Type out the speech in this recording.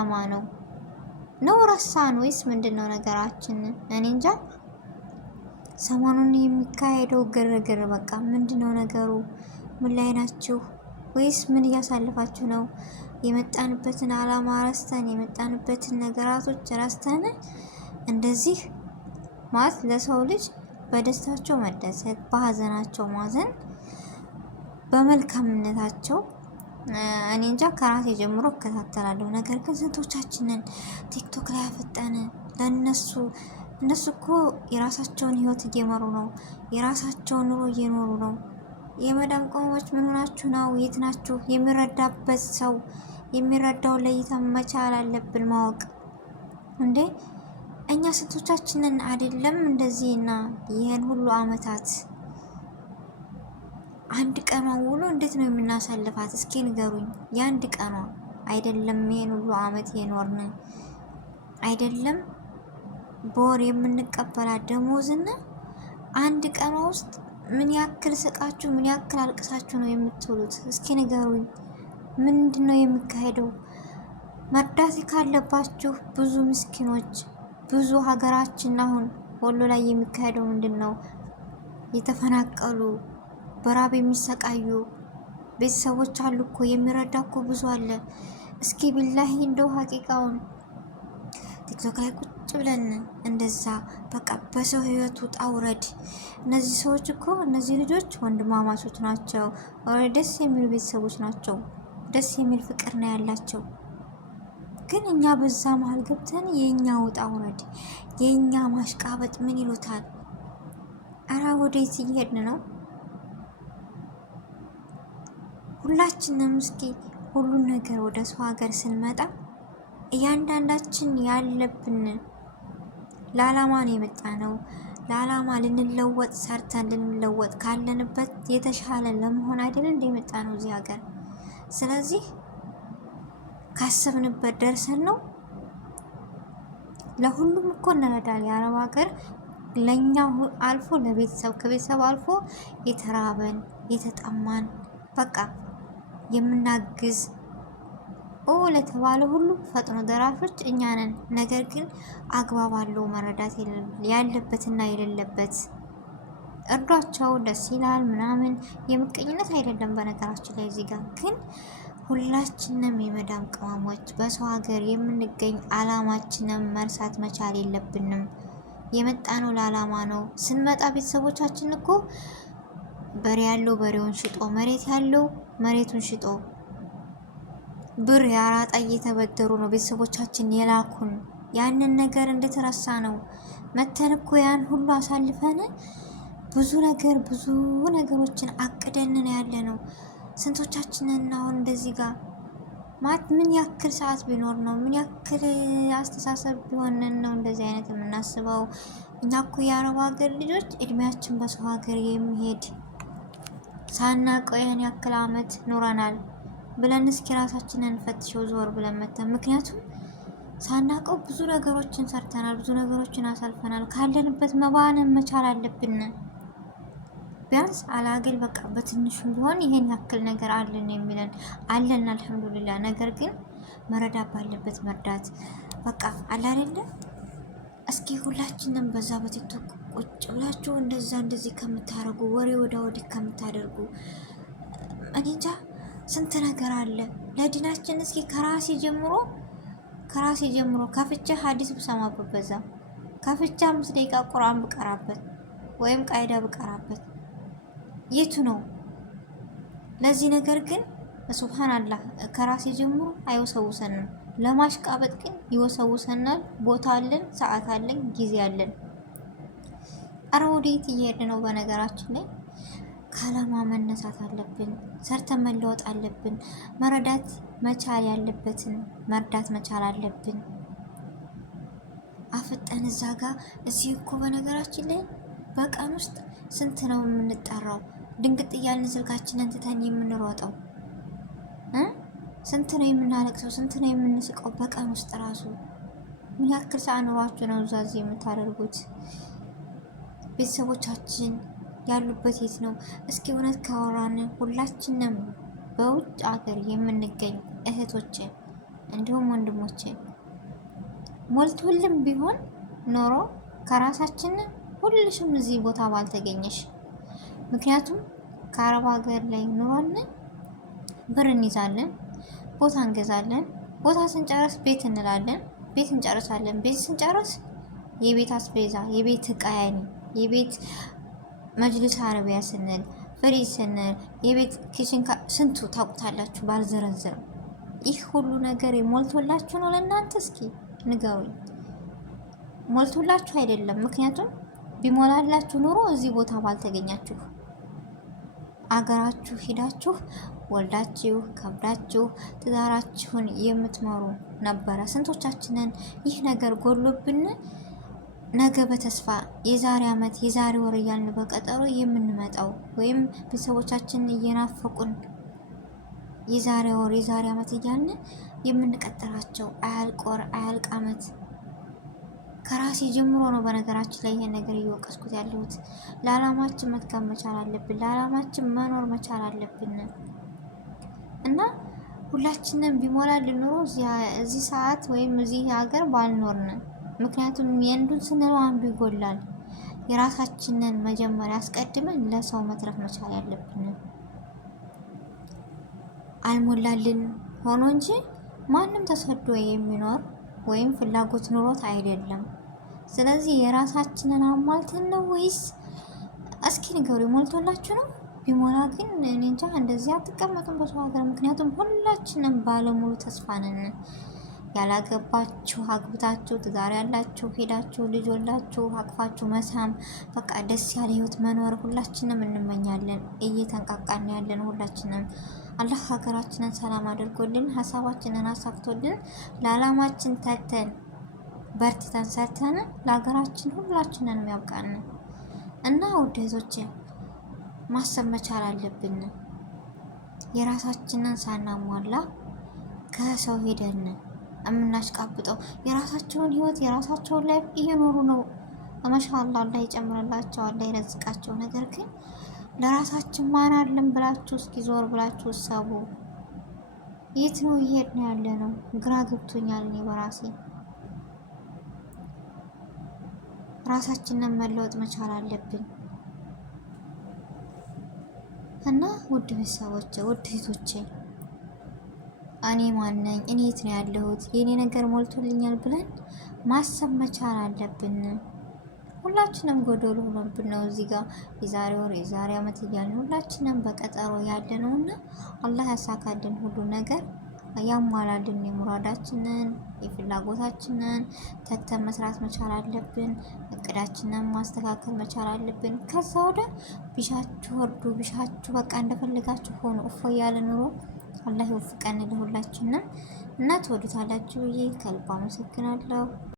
አላማ ነው ረሳን ወይስ ምንድነው ነገራችን? እኔ እንጃ። ሰሞኑን የሚካሄደው ግርግር በቃ ምንድነው ነገሩ? ምን ላይ ናችሁ? ወይስ ምን እያሳለፋችሁ ነው? የመጣንበትን አላማ ረስተን የመጣንበትን ነገራቶች ረስተን እንደዚህ ማለት ለሰው ልጅ በደስታቸው መደሰት፣ በሀዘናቸው ማዘን፣ በመልካምነታቸው እኔ እንጃ ከራሴ ጀምሮ እከታተላለሁ። ነገር ግን ስንቶቻችንን ቲክቶክ ላይ ያፈጠነ ለእነሱ እኮ የራሳቸውን ህይወት እየመሩ ነው። የራሳቸውን ኑሮ እየኖሩ ነው። የመዳም ቅመሞች ምን ሆናችሁ ነው? የት ናችሁ? የሚረዳበት ሰው የሚረዳው ለይታ መቻል አለብን፣ ማወቅ እንዴ። እኛ ስንቶቻችንን አይደለም እንደዚህና ይህን ሁሉ አመታት አንድ ቀኗ ውሎ እንዴት ነው የምናሳልፋት? እስኪ ንገሩኝ። የአንድ ቀኗ አይደለም ይሄን ሁሉ አመት የኖርን አይደለም በወር የምንቀበላት ደሞዝና አንድ ቀኗ ውስጥ ምን ያክል ስቃችሁ ምን ያክል አልቅሳችሁ ነው የምትውሉት? እስኪ ንገሩኝ። ምንድን ነው የሚካሄደው? መርዳት ካለባችሁ ብዙ ምስኪኖች ብዙ ሀገራችን አሁን ወሎ ላይ የሚካሄደው ምንድን ነው? የተፈናቀሉ በራብ የሚሰቃዩ ቤተሰቦች አሉ እኮ የሚረዳ እኮ ብዙ አለ። እስኪ ቢላሂ እንደው ሀቂቃውን ቲክቶክ ላይ ቁጭ ብለን እንደዛ በቃ በሰው ህይወት ውጣ ውረድ። እነዚህ ሰዎች እኮ እነዚህ ልጆች ወንድማማቾች ናቸው። ደስ የሚሉ ቤተሰቦች ናቸው። ደስ የሚል ፍቅር ነው ያላቸው። ግን እኛ በዛ መሀል ገብተን የኛ ውጣ ውረድ የኛ ማሽቃበጥ ምን ይሉታል? አራ ወዴት እየሄድን ነው? ሁላችንም እስኪ ሁሉን ነገር ወደ ሰው ሀገር ስንመጣ እያንዳንዳችን ያለብን ለዓላማ ነው የመጣ ነው። ለዓላማ ልንለወጥ ሰርተን ልንለወጥ ካለንበት የተሻለ ለመሆን አይደል እንደ የመጣ ነው እዚህ ሀገር። ስለዚህ ካሰብንበት ደርሰን ነው። ለሁሉም እኮ እንረዳል። የአረብ ሀገር ለኛ አልፎ ለቤተሰብ ከቤተሰብ አልፎ የተራበን የተጠማን በቃ የምናግዝ ለተባለ ሁሉ ፈጥኖ ደራሾች እኛ ነን። ነገር ግን አግባብ አለው መረዳት ያለበትና የሌለበት። እርዷቸው፣ ደስ ይላል ምናምን የምቀኝነት አይደለም። በነገራችን ላይ እዚህ ጋር ግን ሁላችንም የመዳም ቅመሞች በሰው ሀገር የምንገኝ አላማችንን መርሳት መቻል የለብንም። የመጣነው ለዓላማ ነው። ስንመጣ ቤተሰቦቻችን እኮ በሬ ያለው በሬውን ሽጦ፣ መሬት ያለው መሬቱን ሽጦ ብር ያራጣ እየተበደሩ ነው ቤተሰቦቻችን የላኩን። ያንን ነገር እንደተረሳ ነው መተን እኮ ያን ሁሉ አሳልፈን ብዙ ነገሮችን አቅደን ያለ ነው። ስንቶቻችንን አሁን እንደዚህ ጋር ማለት ምን ያክል ሰዓት ቢኖር ነው? ምን ያክል አስተሳሰብ ቢሆንን ነው እንደዚህ አይነት የምናስበው? እኛ እኮ የአረብ ሀገር ልጆች እድሜያችን በሰው ሀገር የሚሄድ ሳናውቀው ያን ያክል አመት ኖረናል ብለን እስኪ ራሳችንን ፈትሸው ዞር ብለን መተን። ምክንያቱም ሳናውቀው ብዙ ነገሮችን ሰርተናል፣ ብዙ ነገሮችን አሳልፈናል። ካለንበት መባንን መቻል አለብን። ቢያንስ አላገል በቃ በትንሹ ቢሆን ይሄን ያክል ነገር አለን የሚለን አለን፣ አልሐምዱሊላህ። ነገር ግን መረዳት ባለበት መርዳት በቃ አለ አይደለ? እስኪ ሁላችንም በዛ በቲክቶክ ቁጭ ብላችሁ እንደዚህ ከምታደርጉ ወሬ ወዳ ወዲህ ከምታደርጉ እኔ እንጃ ስንት ነገር አለ ለዲናችን። እስኪ ከራሴ ጀምሮ ከፍቼ ሀዲስ ብሰማበት በዛ ከፍቼ 5 ደቂቃ ቁርአን ብቀራበት ወይም ቃይዳ ብቀራበት የቱ ነው? ለዚህ ነገር ግን ሱብሃንአላህ ከራሴ ጀምሮ አይወሰውሰንም። ለማሽቃበጥ ግን ይወሰውሰናል። ቦታ አለን፣ ሰዓት አለን፣ ጊዜ አለን። አረ ወዴት እየሄድን ነው? በነገራችን ላይ ከዓላማ መነሳት አለብን። ሰርተን መለወጥ አለብን። መረዳት መቻል ያለበትን መርዳት መቻል አለብን። አፍጠን እዛ ጋር እዚህ እኮ በነገራችን ላይ በቀን ውስጥ ስንት ነው የምንጠራው? ድንግጥ እያልን ስልካችንን ትተን የምንሮጠው ስንት ነው የምናለቅሰው? ስንት ነው የምንስቀው? በቀን ውስጥ ራሱ ምን ያክል ሰዓት ኑሯችሁ ነው እዛዝ የምታደርጉት? ቤተሰቦቻችን ያሉበት የት ነው? እስኪ እውነት ካወራን ሁላችንም በውጭ ሀገር የምንገኝ እህቶች እንዲሁም ወንድሞቼ ሞልቶልም ቢሆን ኖሮ ከራሳችን ሁልሽም እዚህ ቦታ ባልተገኘሽ። ምክንያቱም ከአረብ ሀገር ላይ ኑሮን ብር እንይዛለን፣ ቦታ እንገዛለን፣ ቦታ ስንጨርስ ቤት እንላለን፣ ቤት እንጨርሳለን፣ ቤት ስንጨርስ የቤት አስቤዛ፣ የቤት እቃያኒ፣ የቤት መጅልስ አረቢያ ስንል፣ ፍሪጅ ስንል፣ የቤት ኪችን ስንቱ ታውቁታላችሁ ባልዘረዝርም። ይህ ሁሉ ነገር ሞልቶላችሁ ነው ለእናንተ? እስኪ ንገሩኝ። ሞልቶላችሁ አይደለም። ምክንያቱም ቢሞላላችሁ ኑሮ እዚህ ቦታ ባልተገኛችሁ። አገራችሁ ሂዳችሁ ወልዳችሁ ከብዳችሁ ትዳራችሁን የምትመሩ ነበረ። ስንቶቻችንን ይህ ነገር ጎሎብን ነገ በተስፋ የዛሬ ዓመት የዛሬ ወር እያልን በቀጠሮ የምንመጣው ወይም ቤተሰቦቻችንን እየናፈቁን የዛሬ ወር የዛሬ ዓመት እያልን የምንቀጥራቸው አያልቅ ወር አያልቅ ዓመት። ከራሴ ጀምሮ ነው በነገራችን ላይ ይሄን ነገር እየወቀስኩት ያለሁት። ለዓላማችን መትጋት መቻል አለብን። ለዓላማችን መኖር መቻል አለብን እና ሁላችንም ቢሞላልን ኑሮ እዚህ ሰዓት ወይም እዚህ ሀገር ባልኖርን። ምክንያቱም የአንዱን ስንለው አንዱ ይጎላል። የራሳችንን መጀመሪያ አስቀድመን ለሰው መትረፍ መቻል ያለብን። አልሞላልን ሆኖ እንጂ ማንም ተሰዶ የሚኖር ወይም ፍላጎት ኑሮት አይደለም። ስለዚህ የራሳችንን አሟልተን ነው ወይስ? እስኪ ንገሩ። ሞልቶላችሁ ነው? ቢሞላ ግን እኔ እንጃ እንደዚህ አትቀመጡም በሰው ሀገር። ምክንያቱም ሁላችንም ባለሙሉ ተስፋ ነን። ያላገባችሁ አግብታችሁ ትዳር ያላችሁ ሄዳችሁ ልጅ ወልዳችሁ አቅፋችሁ መሳም፣ በቃ ደስ ያለ ህይወት መኖር ሁላችንም እንመኛለን። እየተንቃቃን ያለን ሁላችንም አላህ ሀገራችንን ሰላም አድርጎልን ሀሳባችንን አሳክቶልን ለዓላማችን ተግተን በርትተን ሰርተን ለሀገራችን ሁላችንን ያብቃን እና ውድ እህቶቼ ማሰብ መቻል አለብን። የራሳችንን ሳናሟላ ከሰው ሄደን የምናሽቃብጠው የራሳቸውን ህይወት የራሳቸውን ላይፍ እየኖሩ ነው። ማሻአላ አላህ ይጨምርላቸው፣ አላህ ይረዝቃቸው። ነገር ግን ለራሳችን ማን አለን ብላችሁ እስኪ ዞር ብላችሁ ሰቡ። የት ነው እየሄድን ያለ ነው? ግራ ገብቶኛል እኔ በራሴ። ራሳችንን መለወጥ መቻል አለብን እና ውድ ቤተሰቦቼ፣ ውድ እህቶቼ እኔ ማነኝ? እኔ የት ነው ያለሁት? የኔ ነገር ሞልቶልኛል ብለን ማሰብ መቻል አለብን። ሁላችንም ጎደሎ ሆኖብን ነው እዚህ ጋር የዛሬ ወር የዛሬ ዓመት እያልን ሁላችንም በቀጠሮ ያለ ነውና አላህ ያሳካልን ሁሉ ነገር ያሟላልን። የሙራዳችንን የፍላጎታችንን ተግተን መስራት መቻል አለብን። እቅዳችንን ማስተካከል መቻል አለብን። ከዛ ወደ ቢሻችሁ ወርዱ፣ ቢሻችሁ በቃ እንደፈለጋችሁ ሆኖ እፎ ያለ ኑሮ አላህ ይወፍቀን ለሁላችንም እና ትወዱታላችሁ ብዬ ከልብ አመሰግናለሁ።